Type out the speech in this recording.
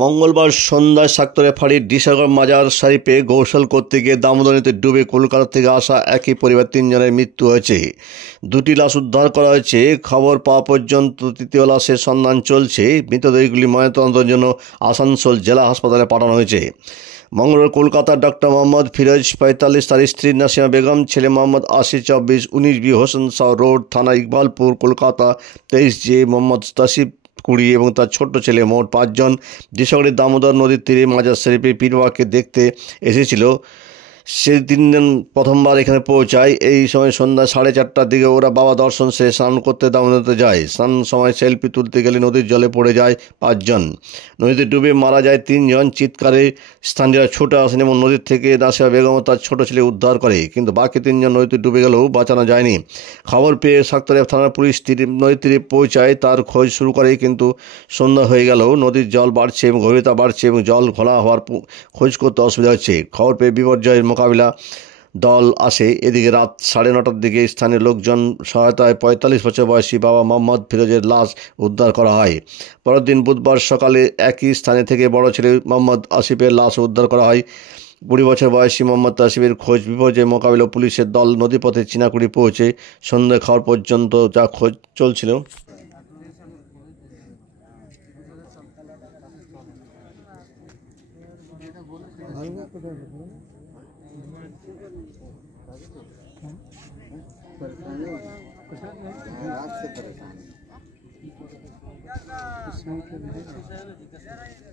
মঙ্গলবার সন্ধ্যায় সাক্তরে ফাঁড়ির ডিসাগর মাজার শরীফে গোসল করতে গিয়ে দামোদর নদীতে ডুবে কলকাতা থেকে আসা একই পরিবার তিনজনের মৃত্যু হয়েছে। দুটি লাশ উদ্ধার করা হয়েছে। খবর পাওয়া পর্যন্ত তৃতীয় লাশের সন্ধান চলছে। মৃতদেহগুলি ময়নাতদন্তের জন্য আসানসোল জেলা হাসপাতালে পাঠানো হয়েছে। মঙ্গলবার কলকাতার ডক্টর মোহাম্মদ ফিরোজ 45, তার স্ত্রী নাসিমা বেগম, ছেলে মোহাম্মদ আশিস 24, 19B হোসেন শাহ রোড, থানা ইকবালপুর, কলকাতা 23J, মোহাম্মদ তাসিফ 20 এবং তার ছোট্ট ছেলে, মোট 5 জন ডিসাগরের দামোদর নদীর তীরে মাজার শরীফে পীর বাবাকে দেখতে এসেছিল। সেই তিনজন প্রথমবার এখানে পৌঁছায়। এই সময় সন্ধ্যা 4:30টার দিকে ওরা বাবা দর্শন সেরে স্নান করতে দামোদরতে যায়। স্নান সময় সেলফি তুলতে গেলে নদীর জলে পড়ে যায় 5 জন। নদীতে ডুবে মারা যায় 3 জন। চিৎকারে স্থানীয়রা ছুটে আসেন এবং নদীর থেকে নাসিমা বেগম ও তার ছোট ছেলে উদ্ধার করে, কিন্তু বাকি 3 জন নদীতে ডুবে গেলেও বাঁচানো যায়নি। খবর পেয়ে সাক্তরে থানার পুলিশ নদীর তীরে পৌঁছায়, তার খোঁজ শুরু করে, কিন্তু সন্ধ্যা হয়ে গেলেও নদীর জল বাড়ছে এবং গভীরতা বাড়ছে এবং জল ঘোলা হওয়ার খোঁজ করতে অসুবিধা হচ্ছে। খবর পেয়ে বিপর্যয়ের মোকাবিলা দল আসে। এদিকে রাত 9:30টার দিকে স্থানীয় লোকজন সহায়তায় 45 বছর বয়সী বাবা মোহাম্মদ ফিরোজের লাশ উদ্ধার করা হয়। পরের দিন বুধবার সকালে একই স্থানে থেকে বড় ছেলে মোহাম্মদ আসিফের লাশ উদ্ধার করা হয়। 20 বছর বয়সী মোহাম্মদ আসিফের খোঁজ বিপর্যয় মোকাবিলা পুলিশের দল নদীপথে চিনাকুড়ি পৌঁছে সন্ধ্যে খাওয়ার পর্যন্ত যা খোঁজ চলছিল। परेशान